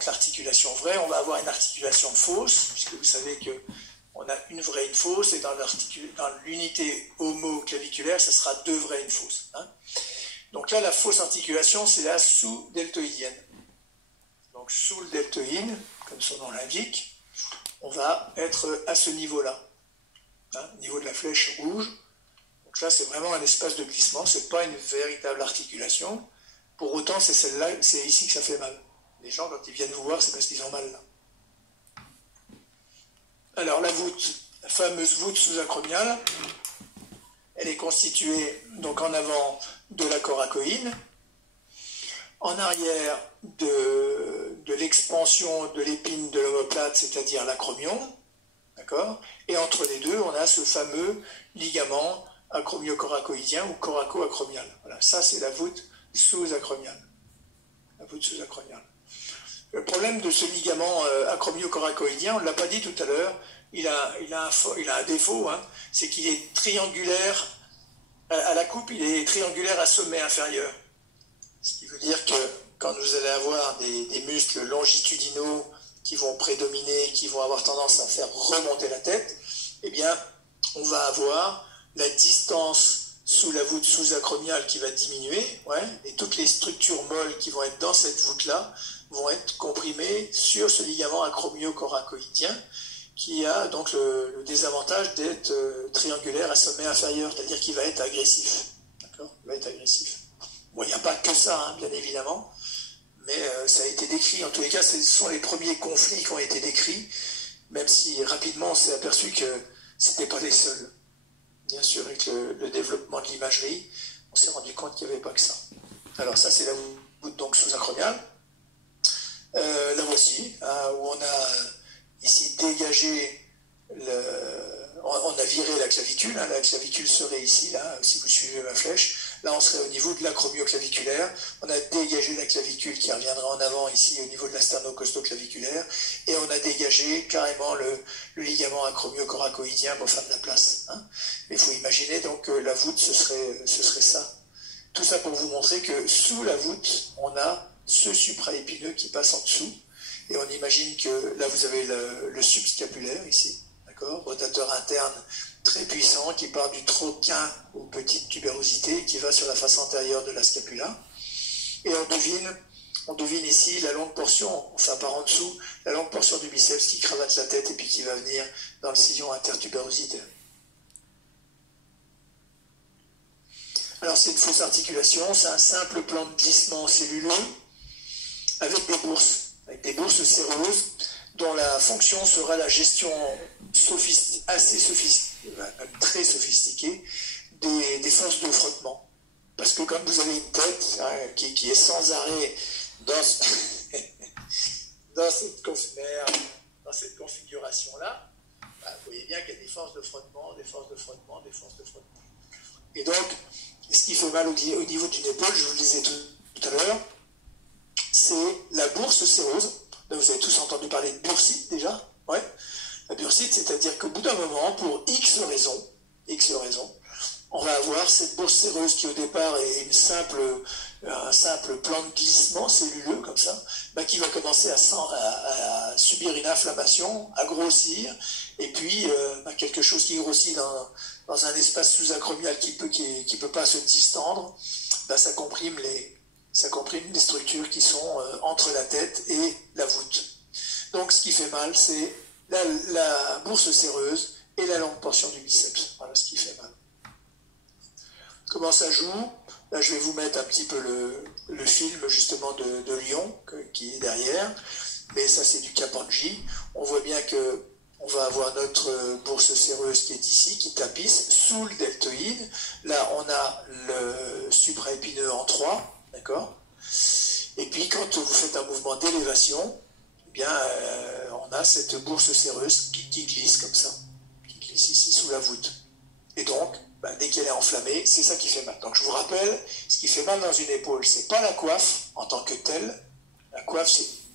donc l'articulation vraie, on va avoir une articulation fausse, puisque vous savez qu'on a une vraie et une fausse, et dans l'unité homoclaviculaire, ça sera deux vraies et une fausse. Hein. Donc là, la fausse articulation, c'est la sous-deltoïdienne. Donc sous le deltoïde, comme son nom l'indique, on va être à ce niveau-là, hein, au niveau de la flèche rouge. Donc là, c'est vraiment un espace de glissement, ce n'est pas une véritable articulation. Pour autant, c'est celle-là, c'est ici que ça fait mal. Les gens, quand ils viennent vous voir, c'est parce qu'ils ont mal là. Alors la voûte, la fameuse voûte sous-acromiale, elle est constituée donc en avant de la coracoïde, en arrière de l'expansion de l'épine de l'omoplate, c'est-à-dire l'acromion, d'accord. Et entre les deux, on a ce fameux ligament acromiocoracoïdien ou coraco-acromial. Voilà, ça c'est la voûte sous-acromiale. La voûte sous-acromiale. Le problème de ce ligament acromiocoracoïdien, on ne l'a pas dit tout à l'heure, il a un défaut, hein, c'est qu'il est triangulaire, à la coupe, il est triangulaire à sommet inférieur. Ce qui veut dire que quand vous allez avoir des muscles longitudinaux qui vont prédominer, qui vont avoir tendance à faire remonter la tête, eh bien, on va avoir la distance sous la voûte sous-acromiale qui va diminuer, ouais, et toutes les structures molles qui vont être dans cette voûte-là vont être comprimées sur ce ligament acromiocoracoïdien qui a donc le désavantage d'être triangulaire à sommet inférieur, c'est-à-dire qu'il va être agressif. D'accord ? Il va être agressif. Bon, il n'y a pas que ça, hein, bien évidemment, mais ça a été décrit. En tous les cas, ce sont les premiers conflits qui ont été décrits, même si rapidement on s'est aperçu que ce n'étaient pas les seuls. Bien sûr, avec le développement de l'imagerie, on s'est rendu compte qu'il n'y avait pas que ça. Alors ça, c'est la voûte donc sous-acromiale. La voici, hein, où on a ici dégagé on a viré la clavicule, hein, la clavicule serait ici, là, si vous suivez ma flèche. Là, on serait au niveau de l'acromioclaviculaire. On a dégagé la clavicule qui reviendra en avant ici au niveau de la sternocostoclaviculaire. Et on a dégagé carrément le ligament acromiocoracoïdien pour faire de la place. Hein. Il faut imaginer donc que la voûte, ce serait ça. Tout ça pour vous montrer que sous la voûte, on a ce supraépineux qui passe en dessous. Et on imagine que là, vous avez le subscapulaire ici. Rotateur interne très puissant qui part du troquin aux petites tubérosités qui va sur la face antérieure de la scapula. Et on devine ici la longue portion, enfin par en dessous, la longue portion du biceps qui cravate la tête et puis qui va venir dans le sillon intertubérositaire. Alors c'est une fausse articulation, c'est un simple plan de glissement celluleux avec des bourses séreuses dont la fonction sera la gestion très sophistiquée des forces de frottement. Parce que comme vous avez une tête hein, qui est sans arrêt dans cette configuration-là, bah, vous voyez bien qu'il y a des forces de frottement, des forces de frottement, des forces de frottement. Et donc, ce qui fait mal au niveau d'une épaule, je vous le disais tout à l'heure, c'est la bourse séreuse. Vous avez tous entendu parler de bursite déjà, ouais. La bursite, c'est-à-dire qu'au bout d'un moment, pour X raisons, on va avoir cette bourse séreuse qui au départ est un simple plan de glissement celluleux comme ça, bah, qui va commencer à subir une inflammation, à grossir, et puis bah, quelque chose qui grossit dans un espace sous-acromial qui peut pas se distendre, bah, ça comprime les structures qui sont entre la tête et la voûte. Donc ce qui fait mal, c'est la bourse séreuse et la longue portion du biceps. Voilà ce qui fait mal. Comment ça joue? Là, je vais vous mettre un petit peu le film justement de Lyon qui est derrière. Mais ça, c'est du Capanji. On voit bien que on va avoir notre bourse séreuse qui est ici, qui tapisse sous le deltoïde. Là, on a le supraépineux en 3. D'accord. Et puis quand vous faites un mouvement d'élévation, eh bien, on a cette bourse séreuse qui glisse comme ça, qui glisse ici sous la voûte. Et donc, bah, dès qu'elle est enflammée, c'est ça qui fait mal. Donc je vous rappelle, ce qui fait mal dans une épaule, c'est pas la coiffe en tant que telle. La coiffe,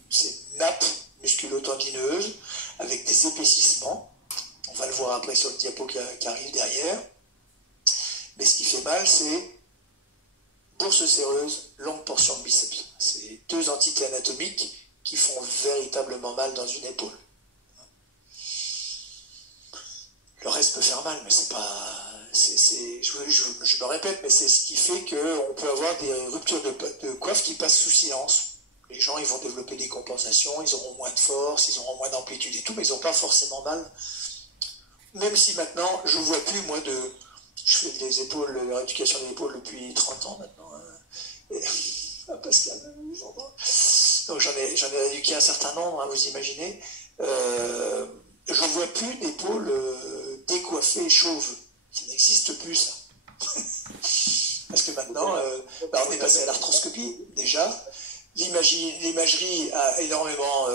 c'est une nappe musculo-tendineuse avec des épaississements. On va le voir après sur le diapo qui arrive derrière. Mais ce qui fait mal, c'est bourse séreuse, longue portion de biceps. C'est deux entités anatomiques qui font véritablement mal dans une épaule. Le reste peut faire mal, mais c'est pas... je me répète, mais c'est ce qui fait qu'on peut avoir des ruptures de coiffe qui passent sous silence. Les gens, ils vont développer des compensations, ils auront moins de force, ils auront moins d'amplitude et tout, mais ils n'ont pas forcément mal. Même si maintenant, je ne vois plus, moi, je fais des épaules, la rééducation des épaules depuis 30 ans maintenant. Et, Pascal, donc j'en ai rééduqué un certain nombre, hein, vous imaginez. Je ne vois plus d'épaules décoiffées chauves. Ça n'existe plus, ça. Parce que maintenant, on est passé à l'arthroscopie, déjà. L'imagerie a énormément...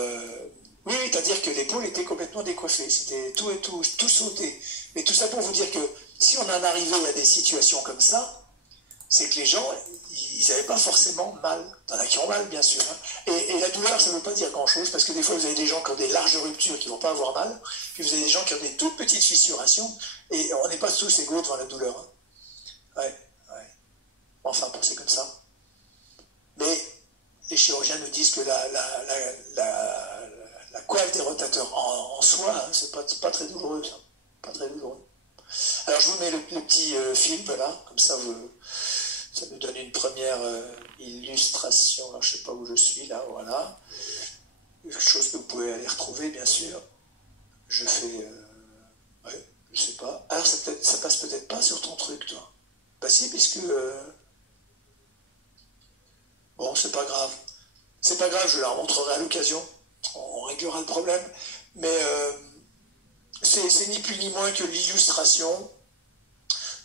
oui, c'est-à-dire que l'épaule était complètement décoiffée. C'était tout sauté. Mais tout ça pour vous dire que si on en arrivait à des situations comme ça, c'est que les gens, ils n'avaient pas forcément mal. Il y en a qui ont mal, bien sûr. Hein. Et la douleur, ça ne veut pas dire grand-chose, parce que des fois, vous avez des gens qui ont des larges ruptures qui ne vont pas avoir mal, puis vous avez des gens qui ont des toutes petites fissurations, et on n'est pas tous égaux devant la douleur. Hein. Ouais. Enfin, bon, c'est comme ça. Mais les chirurgiens nous disent que la coiffe des rotateurs en soi, hein, c'est pas très douloureux, ça. Pas très douloureux. Alors, je vous mets le petit film, là, comme ça, ça nous donne une première illustration. Alors, je ne sais pas où je suis, là, voilà. Quelque chose que vous pouvez aller retrouver, bien sûr. Je fais... ouais, je sais pas. Alors, ça passe peut-être pas sur ton truc, toi. Bah si, puisque... bon, c'est pas grave. C'est pas grave, je la remontrerai à l'occasion. On réglera le problème. Mais c'est ni plus ni moins que l'illustration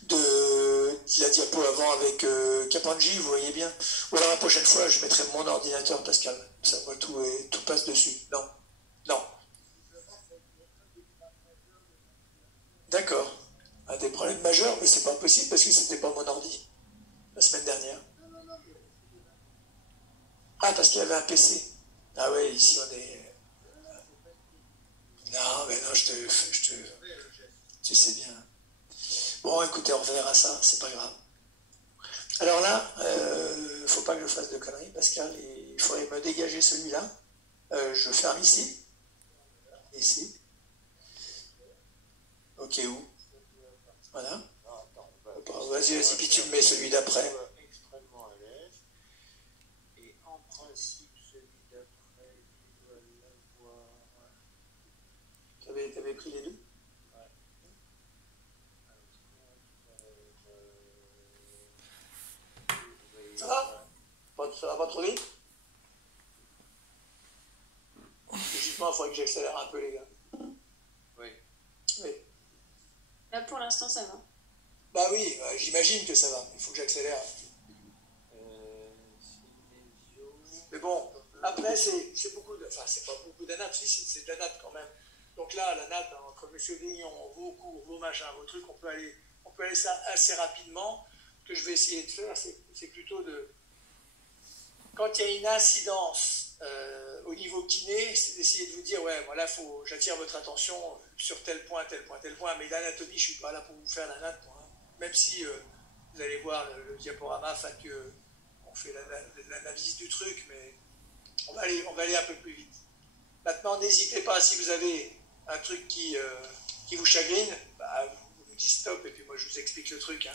de la diapo avant avec Kapanji, vous voyez bien. Ou alors la prochaine fois, je mettrai mon ordinateur, Pascal. Ça, moi, tout passe dessus. Non. D'accord. Un des problèmes majeurs, mais c'est pas possible parce que c'était pas mon ordi la semaine dernière. Ah, parce qu'il y avait un PC. Ah ouais, ici on est... Non, mais non, tu sais bien. Bon, écoutez, on reverra ça, c'est pas grave. Alors là, faut pas que je fasse de conneries, Pascal, il faudrait me dégager celui-là. Je ferme ici. Ici. Ok, où? Voilà. Bon, vas-y, puis tu me mets celui d'après. T'avais pris les deux? Ça va? Ça va pas trop vite? Justement, il faudrait que j'accélère un peu, les gars. Oui. Là, pour l'instant, ça va. Bah oui, j'imagine que ça va. Il faut que j'accélère. Mais bon, après, c'est beaucoup de... Enfin, c'est pas beaucoup d'anates, c'est de la natte quand même. Donc là, la natte, hein, entre M. Vignon, vos cours, vos machins, vos trucs, on peut aller ça assez rapidement. Ce que je vais essayer de faire, c'est plutôt de... Quand il y a une incidence au niveau kiné, c'est d'essayer de vous dire, ouais, voilà, j'attire votre attention sur tel point, mais l'anatomie, je ne suis pas là pour vous faire la natte, moi, hein. Même si vous allez voir le diaporama, on fait l'analyse du truc, mais on va aller un peu plus vite. Maintenant, n'hésitez pas, si vous avez un truc qui vous chagrine, bah, vous nous dites stop, et puis moi je vous explique le truc. Hein.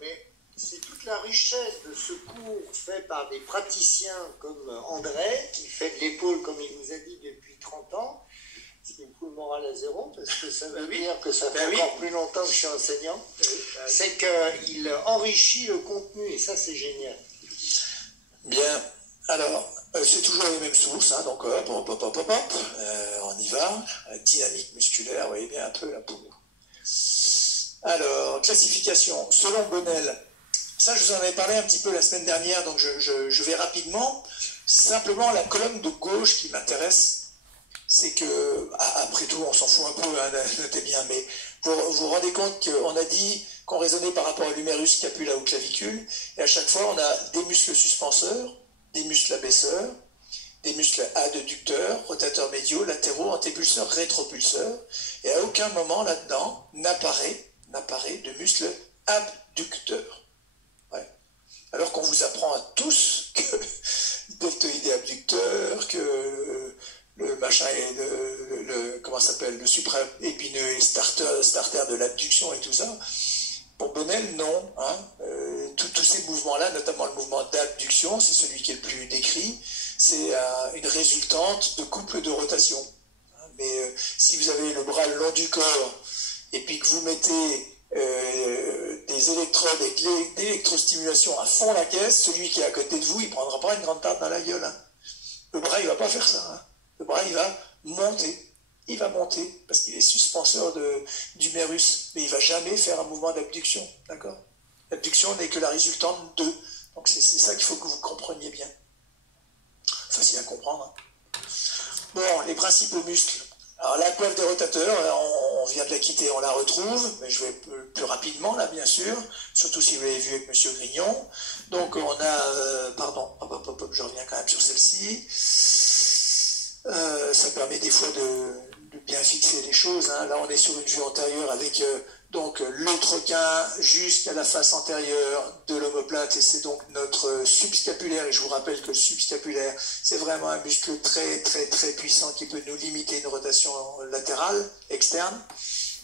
Mais c'est toute la richesse de ce cours fait par des praticiens comme André, qui fait de l'épaule, comme il vous a dit, depuis 30 ans, ce qui me fout le moral à zéro, parce que ça veut dire que ça fait encore plus longtemps que je suis enseignant, c'est qu'il enrichit le contenu, et ça c'est génial. Bien, alors, c'est toujours les mêmes sources, hein, donc on y va, dynamique musculaire, vous voyez bien un peu la poudre. Alors, classification, selon Bonnel, ça je vous en avais parlé un petit peu la semaine dernière, donc je vais rapidement. Simplement la colonne de gauche qui m'intéresse, c'est que, après tout on s'en fout un peu, hein, notez bien, mais vous vous rendez compte qu'on a dit qu'on raisonnait par rapport à l'humérus, scapula ou clavicule, et à chaque fois on a des muscles suspenseurs, des muscles abaisseurs, des muscles adducteurs, rotateurs médiaux, latéraux, antépulseurs, rétropulseurs, et à aucun moment là-dedans n'apparaît de muscle abducteur. Ouais. Alors qu'on vous apprend à tous que deltoïdé abducteur, machin, comment ça s'appelle, le supraépineux et starter de l'abduction et tout ça. Pour Bonnel, non. Hein. Tous ces mouvements-là, notamment le mouvement d'abduction, c'est celui qui est le plus décrit, c'est une résultante de couple de rotation. Mais si vous avez le bras le long du corps et puis que vous mettez des électrodes et de l'électrostimulation à fond la caisse, celui qui est à côté de vous, il ne prendra pas une grande tarte dans la gueule. Hein. Le bras, il ne va pas faire ça. Hein. Le bras, il va monter. Il va monter parce qu'il est suspenseur d'humérus, mais il ne va jamais faire un mouvement d'abduction. D'accord? L'abduction n'est que la résultante de. Donc c'est ça qu'il faut que vous compreniez bien. Facile à comprendre. Hein. Bon, les principaux muscles. Alors la coiffe des rotateurs, on vient de la quitter, on la retrouve, mais je vais plus rapidement là bien sûr, surtout si vous l'avez vu avec M. Grignon. Donc on a, je reviens quand même sur celle-ci. Ça permet des fois de bien fixer les choses. Hein. Là on est sur une vue antérieure avec donc l'autre requin jusqu'à la face antérieure de l'omoplate, et c'est donc notre subscapulaire, et je vous rappelle que le subscapulaire c'est vraiment un muscle très très très puissant qui peut nous limiter une rotation latérale externe.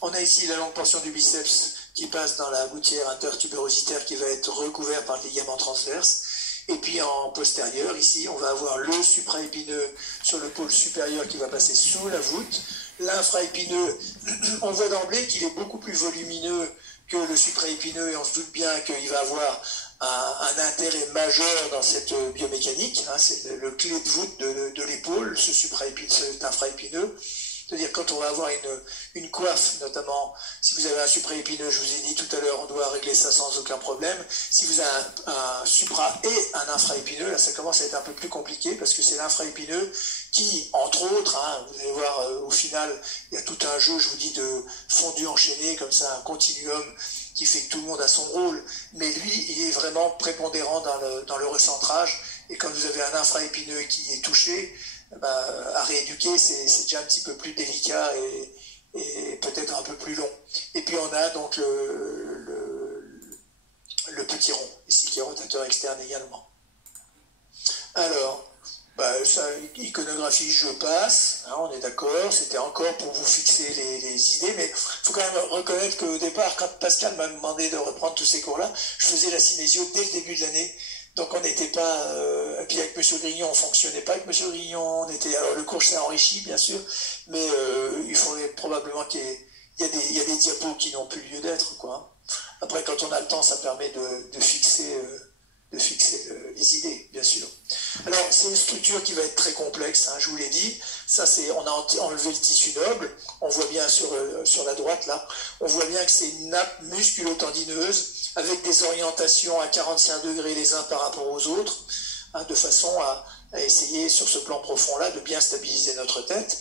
On a ici la longue portion du biceps qui passe dans la gouttière intertuberositaire qui va être recouvert par le ligament transverse, et puis en postérieur ici on va avoir le supraépineux sur le pôle supérieur qui va passer sous la voûte. L'infraépineux, on voit d'emblée qu'il est beaucoup plus volumineux que le supraépineux, et on se doute bien qu'il va avoir un intérêt majeur dans cette biomécanique. Hein, c'est le clé de voûte de l'épaule, cet infraépineux. C'est-à-dire quand on va avoir une coiffe, notamment si vous avez un supraépineux, je vous ai dit tout à l'heure, on doit régler ça sans aucun problème. Si vous avez un supra et un infraépineux, là ça commence à être un peu plus compliqué parce que c'est l'infraépineux qui, entre autres, hein, vous allez voir au final, il y a tout un jeu, je vous dis, de fondu enchaîné, comme ça, un continuum qui fait que tout le monde a son rôle, mais lui, il est vraiment prépondérant dans le recentrage, et quand vous avez un infraépineux qui est touché, à rééduquer, c'est déjà un petit peu plus délicat et peut-être un peu plus long. Et puis on a donc le petit rond, ici, qui est rotateur externe également. Alors, ça, iconographie, je passe, hein, on est d'accord, c'était encore pour vous fixer les idées, mais il faut quand même reconnaître qu'au départ, quand Pascal m'a demandé de reprendre tous ces cours-là, je faisais la synésio dès le début de l'année. Donc on n'était pas, et puis avec M. Grignon, on ne fonctionnait pas avec M. Grignon, alors le cours s'est enrichi bien sûr, mais il faudrait probablement qu'il y a des diapos qui n'ont plus lieu d'être, quoi. Après quand on a le temps, ça permet de fixer les idées, bien sûr. Alors c'est une structure qui va être très complexe, hein, je vous l'ai dit, ça c'est, on a enlevé le tissu noble, on voit bien sur la droite là, on voit bien que c'est une nappe musculo-tendineuse, avec des orientations à 45 degrés les uns par rapport aux autres, hein, de façon à essayer sur ce plan profond-là de bien stabiliser notre tête.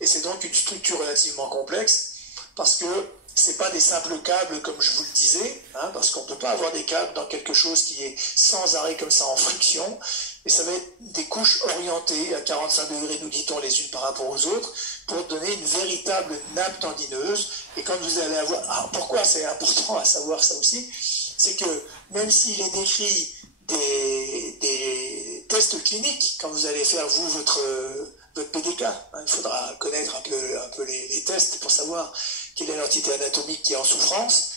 Et c'est donc une structure relativement complexe, parce que ce n'est pas des simples câbles comme je vous le disais, hein, parce qu'on ne peut pas avoir des câbles dans quelque chose qui est sans arrêt comme ça en friction, et ça va être des couches orientées à 45 degrés, nous dit-on, les unes par rapport aux autres, pour donner une véritable nappe tendineuse. Et quand vous allez avoir... Alors pourquoi c'est important à savoir ça aussi, c'est que même s'il est décrit des tests cliniques, quand vous allez faire, vous, votre PDK, hein, il faudra connaître un peu les tests pour savoir quelle est l'entité anatomique qui est en souffrance,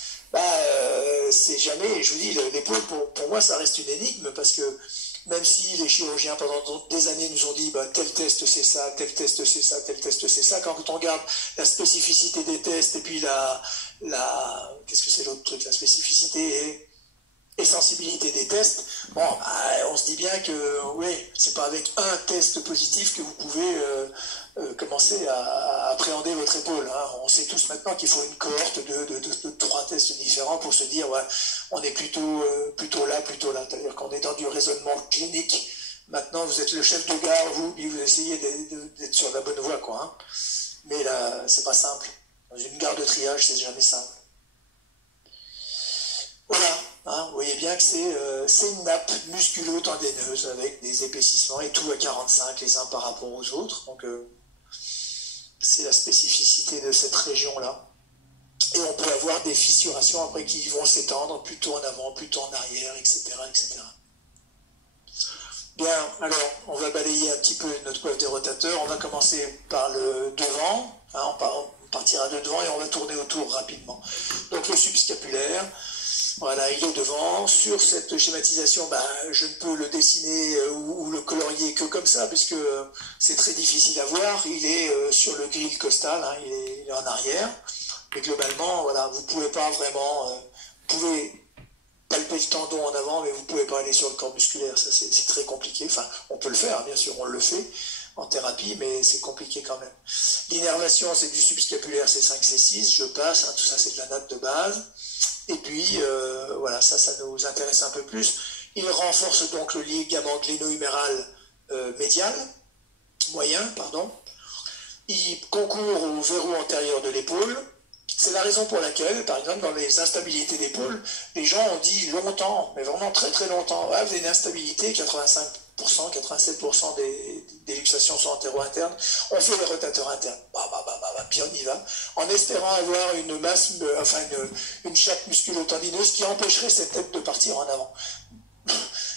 c'est jamais, je vous dis, l'épaule, pour moi, ça reste une énigme, parce que même si les chirurgiens, pendant des années, nous ont dit tel test c'est ça, tel test c'est ça, tel test c'est ça, quand on regarde la spécificité des tests, et puis qu'est-ce que c'est l'autre truc, la spécificité et sensibilité des tests, bon, on se dit bien que, oui, c'est pas avec un test positif que vous pouvez commencer à appréhender votre épaule. Hein. On sait tous maintenant qu'il faut une cohorte de 3 tests différents pour se dire, ouais, on est plutôt là. C'est-à-dire qu'on est dans du raisonnement clinique. Maintenant, vous êtes le chef de gare, vous essayez d'être sur la bonne voie, quoi. Hein. Mais là, c'est pas simple. Dans une gare de triage, c'est jamais simple. Voilà, hein, vous voyez bien que c'est une nappe musculo-tendineuse avec des épaississements et tout à 45 les uns par rapport aux autres. Donc c'est la spécificité de cette région-là. Et on peut avoir des fissurations après qui vont s'étendre plutôt en avant, plutôt en arrière, etc., etc. Bien, alors on va balayer un petit peu notre coiffe des rotateurs. On va commencer par le devant, hein, on partira de devant et on va tourner autour rapidement. Donc le subscapulaire, voilà, il est devant. Sur cette schématisation, je ne peux le dessiner ou le colorier que comme ça, puisque c'est très difficile à voir. Il est sur le grille costal, hein, il est en arrière. Mais globalement, voilà, vous ne pouvez pas vraiment... vous pouvez palper le tendon en avant, mais vous ne pouvez pas aller sur le corps musculaire. Ça, c'est très compliqué. Enfin, on peut le faire, bien sûr, on le fait en thérapie, mais c'est compliqué quand même. L'innervation, c'est du subscapulaire, c'est 5, c'est 6. Je passe, hein, tout ça, c'est de la natte de base. Et puis, voilà, ça nous intéresse un peu plus. Il renforce donc le ligament gléno-huméral médial, moyen, pardon. Il concourt au verrou antérieur de l'épaule. C'est la raison pour laquelle, par exemple, dans les instabilités d'épaule, les gens ont dit longtemps, mais vraiment très très longtemps, ah, vous avez une instabilité, 85%, 87% des luxations sont antéro-internes, on fait les rotateurs internes. Puis on y va, en espérant avoir une masse, une chape musculo-tendineuse qui empêcherait cette tête de partir en avant.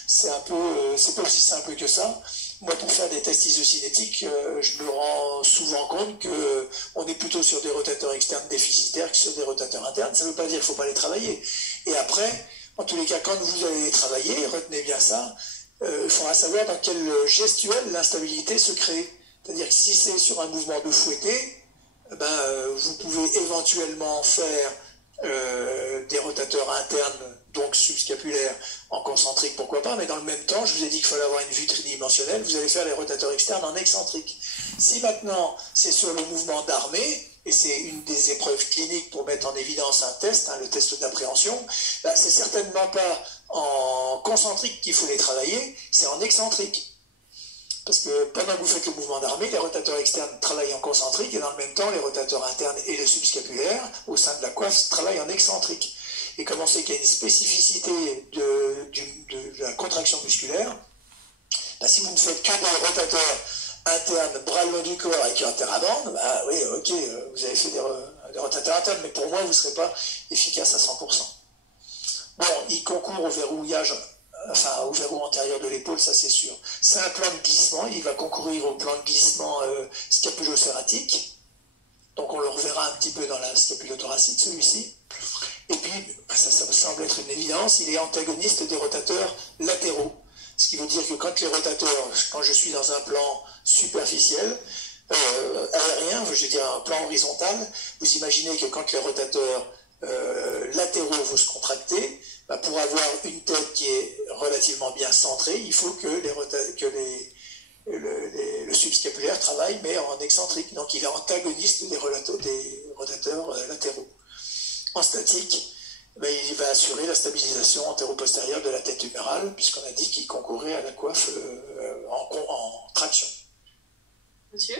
C'est pas aussi simple que ça. Moi, pour faire des tests isocinétiques, je me rends souvent compte qu'on est plutôt sur des rotateurs externes déficitaires que sur des rotateurs internes. Ça ne veut pas dire qu'il ne faut pas les travailler. Et après, en tous les cas, quand vous allez les travailler, retenez bien ça, il faudra savoir dans quelle gestuelle l'instabilité se crée. C'est-à-dire que si c'est sur un mouvement de fouetté, vous pouvez éventuellement faire des rotateurs internes, donc subscapulaires, en concentrique, pourquoi pas, mais dans le même temps, je vous ai dit qu'il fallait avoir une vue tridimensionnelle, vous allez faire les rotateurs externes en excentrique. Si maintenant, c'est sur le mouvement d'armée, et c'est une des épreuves cliniques pour mettre en évidence un test, hein, le test d'appréhension, c'est certainement pas en concentrique qu'il faut les travailler, c'est en excentrique. Parce que pendant que vous faites le mouvement d'armée, les rotateurs externes travaillent en concentrique et dans le même temps, les rotateurs internes et le subscapulaire, au sein de la coiffe, travaillent en excentrique. Et comme on sait qu'il y a une spécificité de la contraction musculaire, si vous ne faites que des rotateurs internes, bras le long du corps avec un terrabande, oui, ok, vous avez fait des rotateurs internes, mais pour moi, vous ne serez pas efficace à 100%. Bon, il concourt au verrouillage, au verrou antérieur de l'épaule, ça c'est sûr. C'est un plan de glissement, il va concourir au plan de glissement scapulo-cératique. Donc on le reverra un petit peu dans la scapulothoracique, celui-ci. Et puis, ça semble être une évidence, il est antagoniste des rotateurs latéraux. Ce qui veut dire que quand je suis dans un plan superficiel, aérien, je veux dire un plan horizontal, vous imaginez que quand les rotateurs latéraux vont se contracter, pour avoir une tête qui est relativement bien centrée, il faut que le subscapulaire travaille, mais en excentrique. Donc il est antagoniste des rotateurs latéraux. En statique, il va assurer la stabilisation antéro-postérieure de la tête humérale, puisqu'on a dit qu'il concourait à la coiffe en traction. Monsieur ?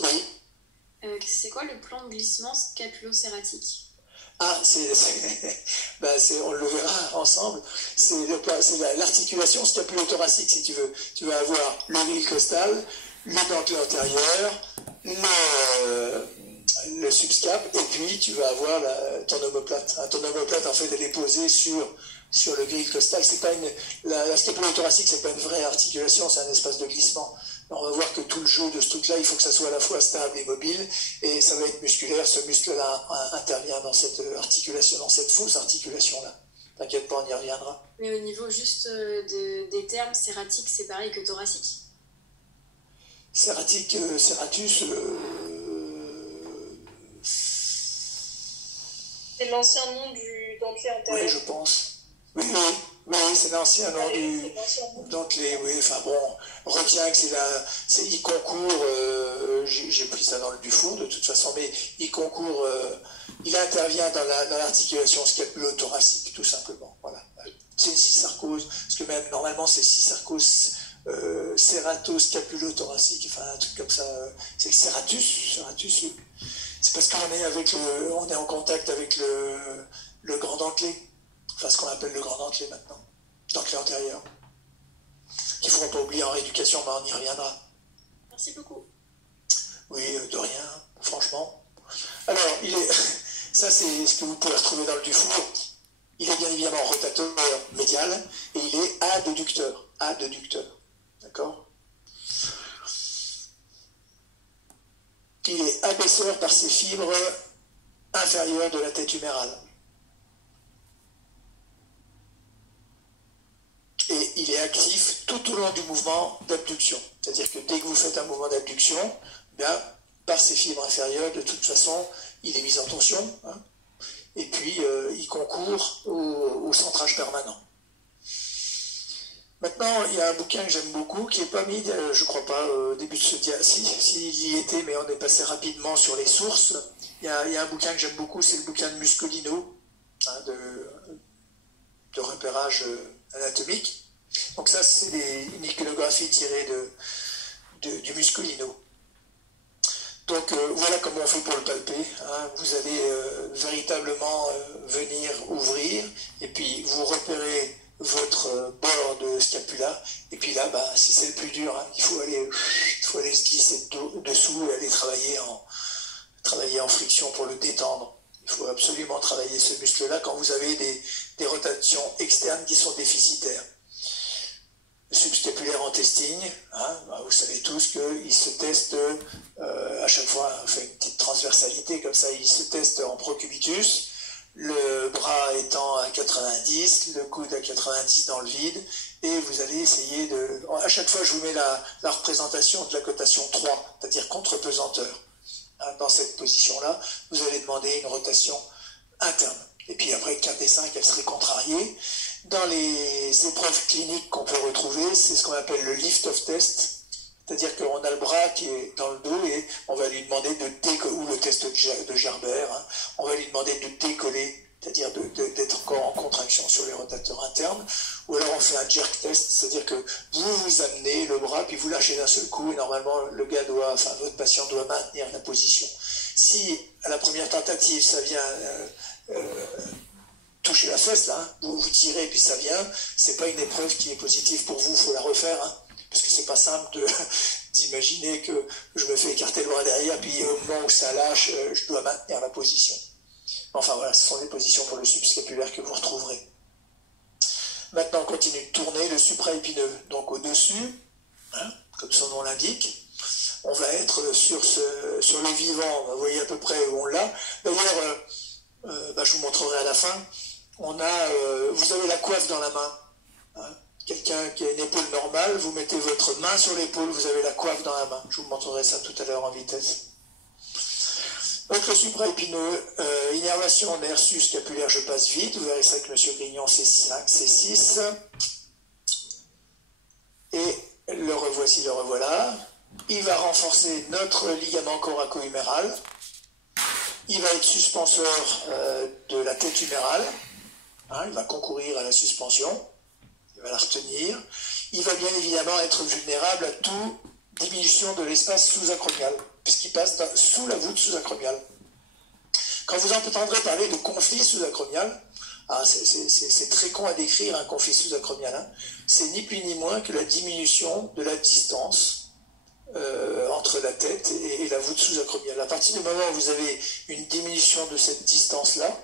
Oui. C'est quoi le plan de glissement scapulo-cératique ? On le verra ensemble. C'est l'articulation scapulothoracique, si tu veux. Tu vas avoir le grille costal, le dentelé antérieur, le subscap, et puis tu vas avoir ton omoplate. Ton omoplate, en fait, elle est posée sur le grille costal. C'est pas la scapulothoracique, c'est pas une vraie articulation, c'est un espace de glissement. On va voir que tout le jeu de ce truc-là, il faut que ça soit à la fois stable et mobile, et ça va être musculaire. Ce muscle-là intervient dans cette articulation, dans cette fausse articulation-là. T'inquiète pas, on y reviendra. Mais au niveau juste des termes, cératique, c'est pareil que thoracique ? Cératique, cératus... C'est l'ancien nom du dentelé antérieur. Oui, je pense. Oui, c'est l'ancien nom du dentelé. Oui, retiens que il concourt, j'ai pris ça dans le Dufour de toute façon, mais il concourt, il intervient dans l'articulation scapulothoracique, tout simplement. Voilà. C'est une cysarcose, parce que même normalement c'est cysarcose cérato-scapulothoracique, un truc comme ça. C'est le cératus, c'est parce qu'on est en contact avec le grand dentelé. Ce qu'on appelle le grand dentelé maintenant, dentelé antérieur. Qu'il ne faudra pas oublier en rééducation, mais on y reviendra. Merci beaucoup. Oui, de rien, franchement. Alors, ça c'est ce que vous pouvez retrouver dans le Dufour. Il est bien évidemment rotateur médial et il est adducteur. D'accord? Il est abaisseur par ses fibres inférieures de la tête humérale. Et il est actif tout au long du mouvement d'abduction. C'est-à-dire que dès que vous faites un mouvement d'abduction, bien, par ses fibres inférieures, de toute façon, il est mis en tension, hein, et puis il concourt au centrage permanent. Maintenant, il y a un bouquin que j'aime beaucoup, qui n'est pas mis, je ne crois pas, au début de ce diapo. Si, il y était, mais on est passé rapidement sur les sources. Il y a un bouquin que j'aime beaucoup, c'est le bouquin de Muscolino, hein, de repérage anatomique. Donc ça, c'est une iconographie tirée du Muscolino. Donc voilà comment on fait pour le palper, hein. Vous allez véritablement venir ouvrir, et puis vous repérez votre bord de scapula, et puis là, bah, si c'est le plus dur, hein, il faut aller se glisser dessous et aller travailler en friction pour le détendre. Il faut absolument travailler ce muscle-là quand vous avez des rotations externes qui sont déficitaires. Le subscapulaire en testing, hein, bah, vous savez tous qu'il se teste à chaque fois, on fait une petite transversalité comme ça, il se teste en procubitus, le bras étant à 90, le coude à 90 dans le vide, et vous allez essayer de... À chaque fois, je vous mets la représentation de la cotation 3, c'est-à-dire contre-pesanteur. Hein, dans cette position-là, vous allez demander une rotation interne. Et puis après, 4 et 5, elle serait contrariée. Dans les épreuves cliniques qu'on peut retrouver, c'est ce qu'on appelle le lift-off test, c'est-à-dire qu'on a le bras qui est dans le dos et on va lui demander de décoller, ou le test de Gerber, hein, on va lui demander de décoller, c'est-à-dire d'être encore en contraction sur les rotateurs internes, ou alors on fait un jerk test, c'est-à-dire que vous amenez le bras puis vous lâchez d'un seul coup et normalement votre patient doit maintenir la position. Si à la première tentative ça vient toucher la fesse là, hein, vous tirez et puis ça vient, c'est pas une épreuve qui est positive pour vous, il faut la refaire, hein, parce que c'est pas simple d'imaginer que je me fais écarter le bras derrière puis au moment où ça lâche, je dois maintenir la position. Enfin voilà, ce sont des positions pour le subscapulaire que vous retrouverez. Maintenant on continue de tourner le supraépineux, donc au-dessus, hein, comme son nom l'indique, on va être sur le vivant, vous voyez à peu près où on l'a. D'ailleurs, je vous montrerai à la fin. Vous avez la coiffe dans la main. Hein. Quelqu'un qui a une épaule normale, vous mettez votre main sur l'épaule, vous avez la coiffe dans la main. Je vous montrerai ça tout à l'heure en vitesse. Donc le supraépineux, innervation nerf scapulaire, je passe vite. Vous verrez ça avec M. Grignon, c'est 5, c'est 6. Et le revoilà. Il va renforcer notre ligament coraco-huméral. Il va être suspenseur de la tête humérale. Hein, il va concourir à la suspension. Il va la retenir. Il va bien évidemment être vulnérable à toute diminution de l'espace sous-acromial, puisqu'il passe sous la voûte sous-acromiale. Quand vous entendrez parler de conflit sous-acromial, c'est très con à décrire un conflit sous-acromial, hein, c'est ni plus ni moins que la diminution de la distance entre la tête et la voûte sous-acromiale. À partir du moment où vous avez une diminution de cette distance-là,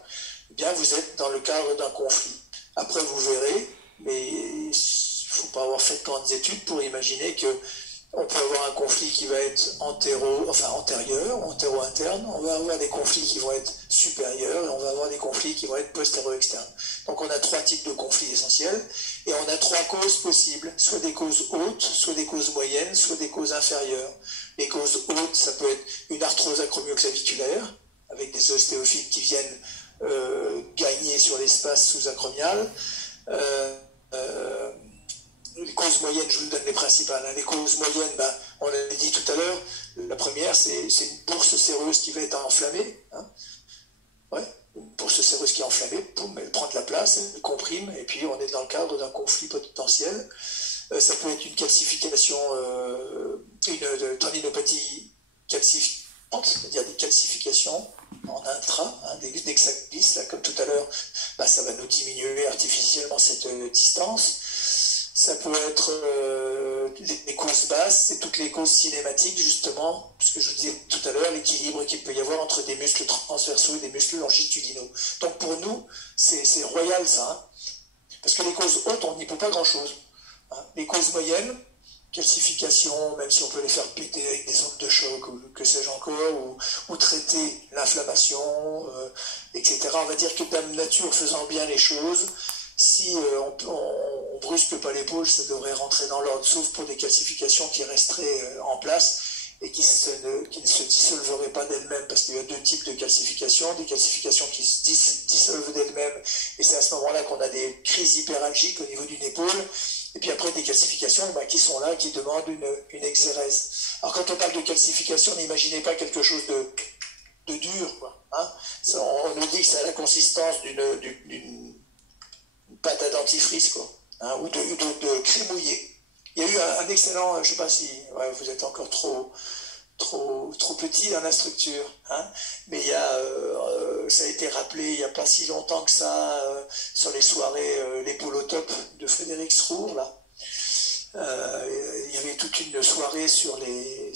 eh bien vous êtes dans le cadre d'un conflit. Après vous verrez, mais il ne faut pas avoir fait de grandes études pour imaginer qu'on peut avoir un conflit qui va être antérieur, antéro-interne, on va avoir des conflits qui vont être supérieurs et on va avoir des conflits qui vont être postéro-externes. Donc on a 3 types de conflits essentiels et on a 3 causes possibles, soit des causes hautes, soit des causes moyennes, soit des causes inférieures. Les causes hautes, ça peut être une arthrose acromioclaviculaire avec des ostéophytes qui viennent gagner sur l'espace sous-acromial. Les causes moyennes, je vous donne les principales. Hein. Les causes moyennes, on l'a dit tout à l'heure, la première, c'est une bourse séreuse qui va être enflammée. Hein. Ouais, une bourse séreuse qui est enflammée, boum, elle prend de la place, elle comprime, et puis on est dans le cadre d'un conflit potentiel. Ça peut être une calcification, une tendinopathie calcifiante, c'est-à-dire des calcifications en intra, hein, dès que ça glisse, là, comme tout à l'heure, ça va nous diminuer artificiellement cette distance. Ça peut être les causes basses, c'est toutes les causes cinématiques, justement, parce que je vous disais tout à l'heure, l'équilibre qu'il peut y avoir entre des muscles transversaux et des muscles longitudinaux. Donc pour nous, c'est royal ça, hein, parce que les causes hautes, on n'y peut pas grand-chose. Hein. Les causes moyennes, calcification, même si on peut les faire péter avec des ondes de choc ou que sais-je encore, ou traiter l'inflammation, etc. On va dire que Dame Nature faisant bien les choses, si on brusque pas l'épaule, ça devrait rentrer dans l'ordre, sauf pour des calcifications qui resteraient en place et qui ne se dissolveraient pas d'elles-mêmes, parce qu'il y a deux types de calcifications, des calcifications qui se dissolvent d'elles-mêmes, et c'est à ce moment-là qu'on a des crises hyperalgiques au niveau d'une épaule, et puis après des calcifications qui sont là, qui demandent une exérèse. Alors quand on parle de calcification, n'imaginez pas quelque chose de dur, quoi, hein. On nous dit que ça a la consistance d'une pâte à dentifrice, quoi, hein, ou de crème mouillée. Il y a eu un excellent, je ne sais pas si vous êtes encore trop petit dans la structure, hein, mais ça a été rappelé il n'y a pas si longtemps que ça, sur les soirées l'épaule au top de Frédéric Srour, là. Il y avait toute une soirée sur les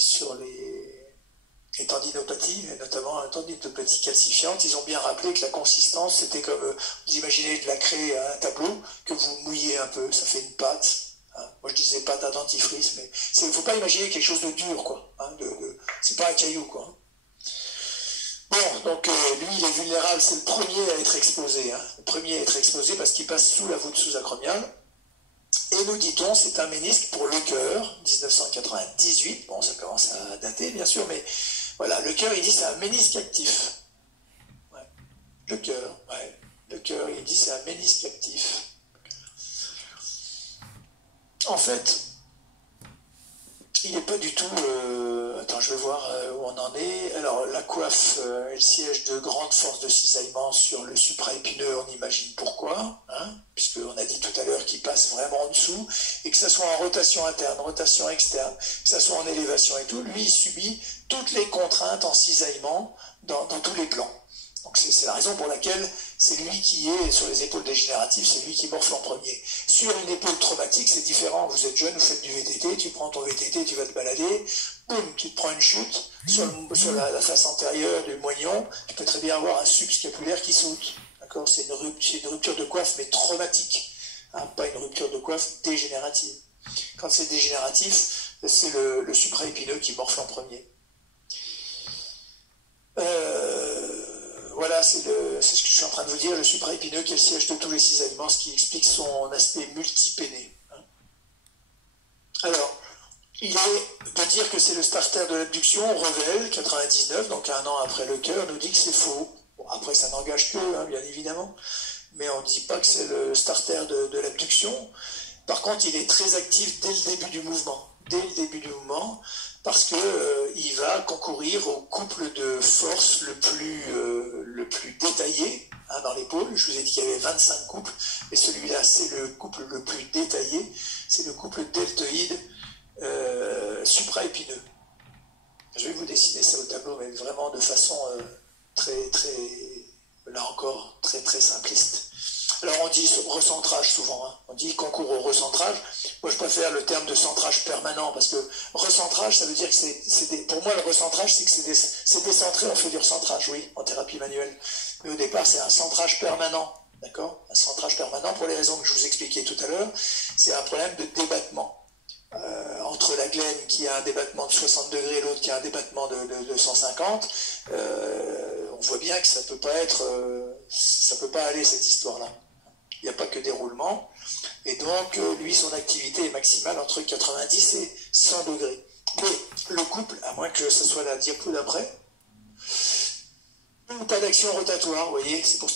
tendinopathies, et notamment la tendinopathie calcifiante. Ils ont bien rappelé que la consistance, c'était comme, vous imaginez de la craie à un tableau, que vous mouillez un peu, ça fait une pâte. Hein. Moi je disais pâte à dentifrice, mais il ne faut pas imaginer quelque chose de dur, quoi. Hein, c'est pas un caillou, quoi. Bon, donc lui, il est vulnérable, c'est le premier à être exposé. Hein. Le premier à être exposé parce qu'il passe sous la voûte sous-acromiale. Et nous dit-on, c'est un ménisque pour le cœur, 1998. Bon, ça commence à dater, bien sûr, mais voilà, le cœur, il dit c'est un ménisque actif. Ouais. Le cœur, ouais. Le cœur, il dit c'est un ménisque actif. En fait, il n'est pas du tout... attends, je vais voir où on en est. Alors, la coiffe, elle siège de grandes forces de cisaillement sur le supraépineux, on imagine pourquoi, hein, puisqu'on a dit tout à l'heure qu'il passe vraiment en dessous, et que ça soit en rotation interne, rotation externe, que ça soit en élévation et tout, lui, il subit toutes les contraintes en cisaillement dans tous les plans. Donc c'est la raison pour laquelle c'est lui qui est sur les épaules dégénératives, c'est lui qui morfle en premier. Sur une épaule traumatique, c'est différent. Vous êtes jeune, vous faites du VTT, tu prends ton VTT, tu vas te balader, boum, tu te prends une chute sur la face antérieure du moignon, tu peux très bien avoir un subscapulaire qui saute. D'accord, c'est une rupture de coiffe, mais traumatique, hein, pas une rupture de coiffe dégénérative. Quand c'est dégénératif, c'est le supraépineux qui morfle en premier. Voilà, c'est ce que je suis en train de vous dire, le supraépineux qui est le siège de tous les cisaillements, ce qui explique son aspect multipéné. Alors, il est de dire que c'est le starter de l'abduction, Revel, 99, donc un an après le cœur, nous dit que c'est faux. Bon, après, ça n'engage que, hein, bien évidemment, mais on ne dit pas que c'est le starter de l'abduction. Par contre, il est très actif dès le début du mouvement. Parce qu'il va concourir au couple de force le plus détaillé, hein, dans l'épaule. Je vous ai dit qu'il y avait 25 couples, et celui-là, c'est le couple le plus détaillé. C'est le couple deltoïde supraépineux. Je vais vous dessiner ça au tableau, mais vraiment de façon là encore, très simpliste. Alors on dit recentrage souvent, hein. On dit concours au recentrage. Moi je préfère le terme de centrage permanent, parce que recentrage, ça veut dire que pour moi le recentrage, c'est que c'est décentré, on fait du recentrage, oui, en thérapie manuelle. Mais au départ, c'est un centrage permanent, d'accord? Un centrage permanent, pour les raisons que je vous expliquais tout à l'heure, c'est un problème de débattement. Entre la glène qui a un débattement de 60 degrés et l'autre qui a un débattement de 150, on voit bien que ça peut pas aller cette histoire-là. Il n'y a pas que des roulements, et donc lui son activité est maximale entre 90 et 100 degrés. Mais le couple, à moins que ce soit la diapo d'après, pas d'action rotatoire, vous voyez, c'est pour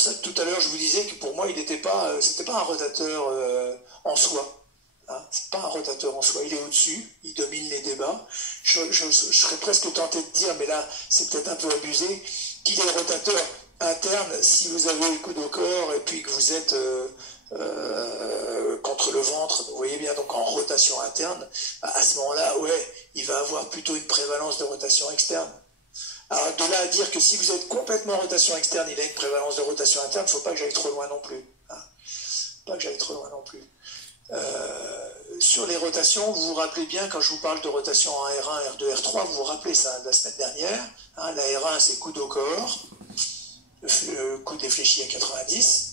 ça que tout à l'heure je vous disais que pour moi c'était pas un rotateur en soi. Hein, c'est pas un rotateur en soi, il est au-dessus, il domine les débats. Je serais presque tenté de dire, mais là c'est peut-être un peu abusé, qu'il est rotateur interne si vous avez le coude au corps et puis que vous êtes contre le ventre, vous voyez bien, donc en rotation interne, à ce moment-là, ouais, il va avoir plutôt une prévalence de rotation externe. Alors de là à dire que si vous êtes complètement en rotation externe, il a une prévalence de rotation interne, il ne faut pas que j'aille trop loin non plus. Hein. Pas que j'aille trop loin non plus. Sur les rotations, vous vous rappelez bien, quand je vous parle de rotation en R1, R2, R3, vous vous rappelez ça de la semaine dernière, hein, la R1 c'est coude au corps, le coude est fléchi à 90,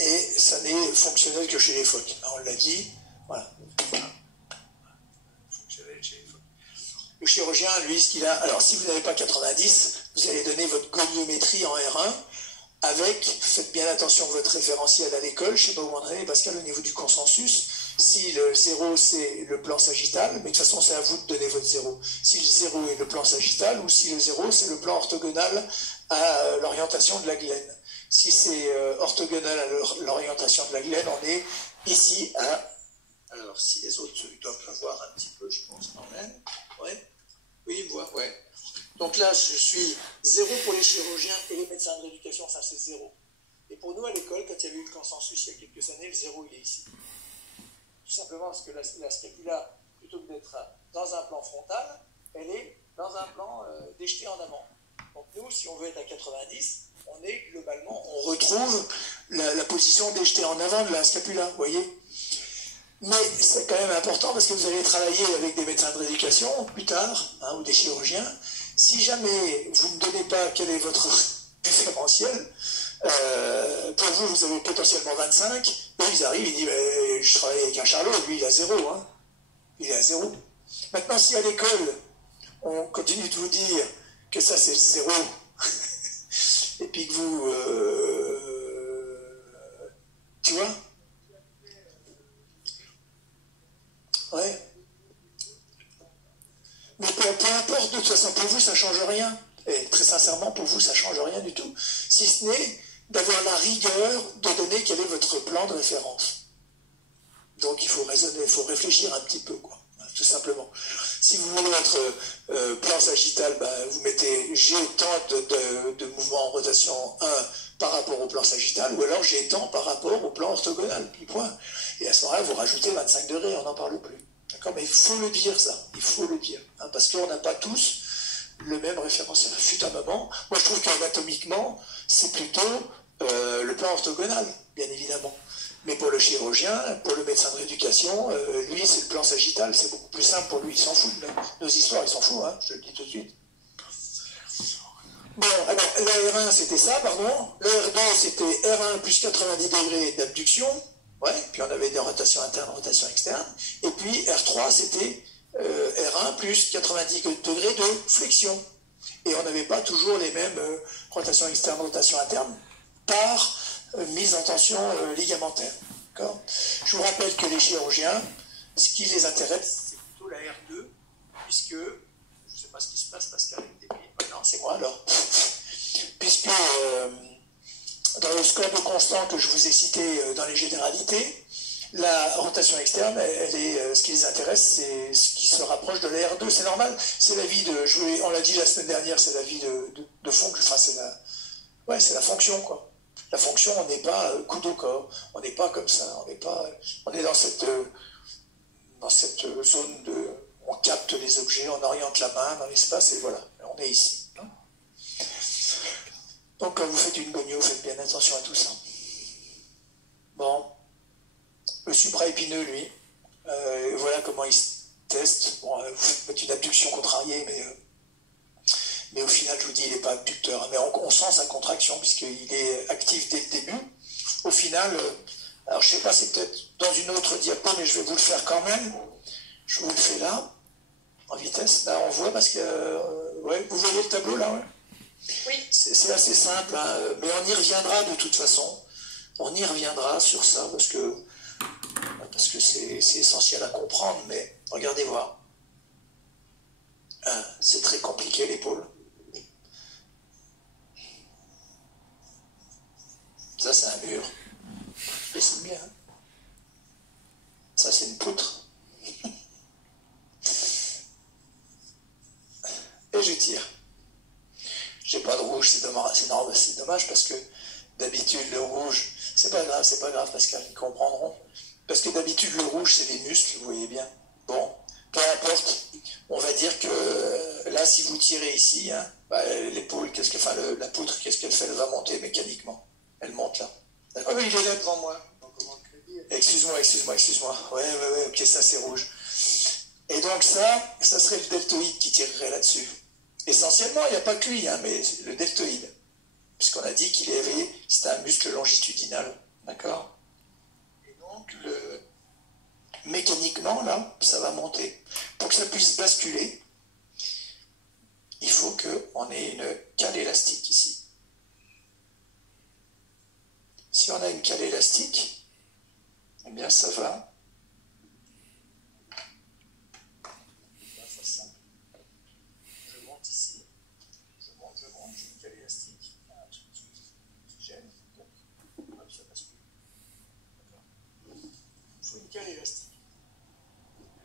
et ça n'est fonctionnel que chez les phoques. On l'a dit, voilà. Le chirurgien, lui, ce qu'il a... Alors, si vous n'avez pas 90, vous allez donner votre goniométrie en R1 avec, faites bien attention à votre référentiel à l'école, je ne sais pas où André et Pascal, au niveau du consensus, si le 0 c'est le plan sagittal, mais de toute façon c'est à vous de donner votre 0. Si le 0 est le plan sagittal, ou si le 0 c'est le plan orthogonal à l'orientation de la glène. Si c'est orthogonal à l'orientation de la glène, on est ici à... Alors si les autres doivent le voir un petit peu, je pense quand même. Ouais. Oui, ils me voient, ouais. Donc là, je suis 0 pour les chirurgiens et les médecins de l'éducation, ça c'est 0. Et pour nous, à l'école, quand il y avait eu le consensus il y a quelques années, le 0, il est ici. Tout simplement parce que la scapula, plutôt que d'être dans un plan frontal, elle est dans un plan déjeté en avant. Donc nous, si on veut être à 90, on est globalement, on retrouve la position déjetée en avant de la scapula, vous voyez. Mais c'est quand même important parce que vous allez travailler avec des médecins de rééducation plus tard, hein, ou des chirurgiens. Si jamais vous ne donnez pas quel est votre référentiel, pour vous, vous avez potentiellement 25, eux, ils arrivent, ils disent je travaille avec un charlot, lui, il a 0. Hein. Il est à 0. Maintenant, si à l'école, on continue de vous dire que ça, c'est le 0, et puis que vous... tu vois? Ouais. Mais peu importe, de toute façon, pour vous, ça ne change rien. Et très sincèrement, pour vous, ça ne change rien du tout. Si ce n'est d'avoir la rigueur de donner quel est votre plan de référence. Donc il faut raisonner, il faut réfléchir un petit peu, quoi, tout simplement. Si vous voulez être plan sagittal, vous mettez G tant de mouvements en rotation 1 par rapport au plan sagittal, ou alors G tant par rapport au plan orthogonal, puis point. Et à ce moment-là, vous rajoutez 25 degrés, on n'en parle plus. D'accord? Mais il faut le dire, ça. Il faut le dire. Hein, parce qu'on n'a pas tous le même référentiel. Fut un moment, moi je trouve qu'anatomiquement, c'est plutôt le plan orthogonal, bien évidemment. Mais pour le chirurgien, pour le médecin de rééducation, lui, c'est le plan sagittal, c'est beaucoup plus simple pour lui, il s'en fout. Nos histoires, il s'en fout, hein, je le dis tout de suite. Bon, alors, la R1, c'était ça, pardon. La R2, c'était R1 plus 90 degrés d'abduction. Ouais, puis on avait des rotations internes, rotations externes. Et puis R3, c'était R1 plus 90 degrés de flexion. Et on n'avait pas toujours les mêmes rotations externes, rotations internes par mise en tension ligamentaire. Je vous rappelle que les chirurgiens, ce qui les intéresse, c'est plutôt la R2, puisque, je ne sais pas ce qui se passe, Pascal, avec des pieds. Non, c'est moi alors. Puisque dans le score de constant que je vous ai cité dans les généralités, la rotation externe, ce qui les intéresse, c'est ce qui se rapproche de la R2. C'est normal, c'est la vie de... On l'a dit la semaine dernière, c'est la vie de fonction. Enfin, c'est la fonction, quoi. La fonction, on n'est pas coude au corps, on n'est pas comme ça, on est dans cette zone de... On capte les objets, on oriente la main dans l'espace, et voilà, on est ici. Donc quand vous faites une gonio, faites bien attention à tout ça. Bon. Le supraépineux, lui, voilà comment il se teste. Bon, vous faites une abduction contrariée, mais au final, je vous dis, il n'est pas abducteur. Mais on sent sa contraction, puisqu'il est actif dès le début. Au final, alors je ne sais pas, c'est peut-être dans une autre diapo, mais je vais vous le faire quand même. Je vous le fais là, en vitesse. Là, on voit, parce que... ouais, vous voyez le tableau, là, ouais. Oui. C'est assez simple, hein, mais on y reviendra de toute façon. On y reviendra sur ça, parce que c'est essentiel à comprendre, mais regardez voir. C'est très compliqué, l'épaule. Ça, c'est un mur. Dessine bien. Ça, c'est une poutre. Et je tire. J'ai pas de rouge, c'est dommage parce que d'habitude, le rouge, c'est pas grave, Pascal, ils comprendront. Parce que d'habitude, le rouge, c'est les muscles, vous voyez bien. Bon, peu importe. On va dire que là, si vous tirez ici, hein, l'épaule, la poutre, qu'est-ce qu'elle fait? Elle va monter mécaniquement. Elle monte là. Ah oui, il est là devant moi. Excuse-moi. Ouais, ok, ça c'est rouge. Et donc ça serait le deltoïde qui tirerait là-dessus. Essentiellement, il n'y a pas que lui, hein, mais le deltoïde. Puisqu'on a dit qu'il avait, c'était un muscle longitudinal. D'accord? Et donc, mécaniquement, là, ça va monter. Pour que ça puisse basculer, qu'on ait une cale élastique ici. Si on a une cale élastique, eh bien ça va. Je monte ici. Je monte, j'ai une cale élastique. Qui gêne. Donc, hop, ça bascule. Il faut une cale élastique.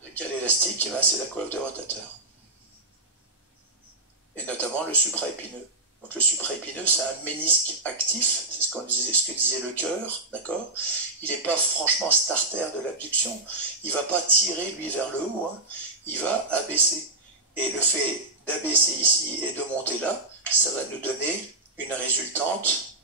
La cale élastique, eh bien, c'est la coiffe de rotateur. Et notamment le supraépineux. Donc le supraépineux, c'est un ménisque actif, c'est ce que disait le cœur, d'accord? Il n'est pas franchement starter de l'abduction, il ne va pas tirer lui vers le haut, hein. Il va abaisser. Et le fait d'abaisser ici et de monter là, ça va nous donner une résultante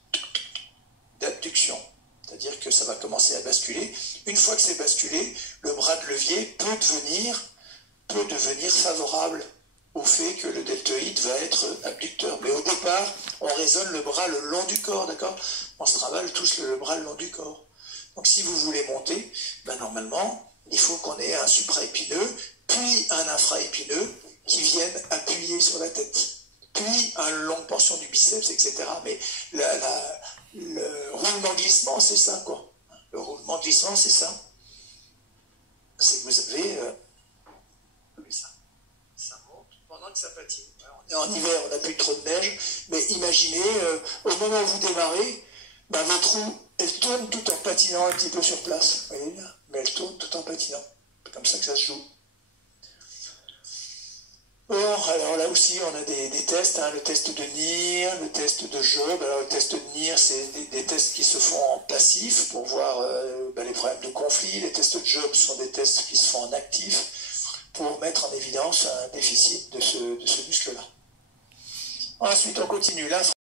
d'abduction. C'est-à-dire que ça va commencer à basculer. Une fois que c'est basculé, le bras de levier peut devenir favorable au fait que le deltoïde va être abducteur. Mais au départ, on raisonne le bras le long du corps, d'accord? On se travaille tous le bras le long du corps. Donc si vous voulez monter, ben normalement, il faut qu'on ait un supraépineux, puis un infraépineux qui viennent appuyer sur la tête. Puis une longue portion du biceps, etc. Mais le roulement glissement, c'est ça, quoi. Le roulement glissement, c'est ça. C'est que vous avez ça monte pendant que ça patine. En hiver, on n'a plus trop de neige, mais imaginez, au moment où vous démarrez, ben, votre roue, elle tourne tout en patinant un petit peu sur place. Vous voyez là? Mais elle tourne tout en patinant. C'est comme ça que ça se joue. Bon, alors là aussi, on a des tests, hein, le test de NIR, le test de Job. Alors, le test de NIR, c'est des tests qui se font en passif pour voir les problèmes de conflit. Les tests de Job sont des tests qui se font en actif pour mettre en évidence un déficit de ce muscle-là. Ensuite, on continue. Là,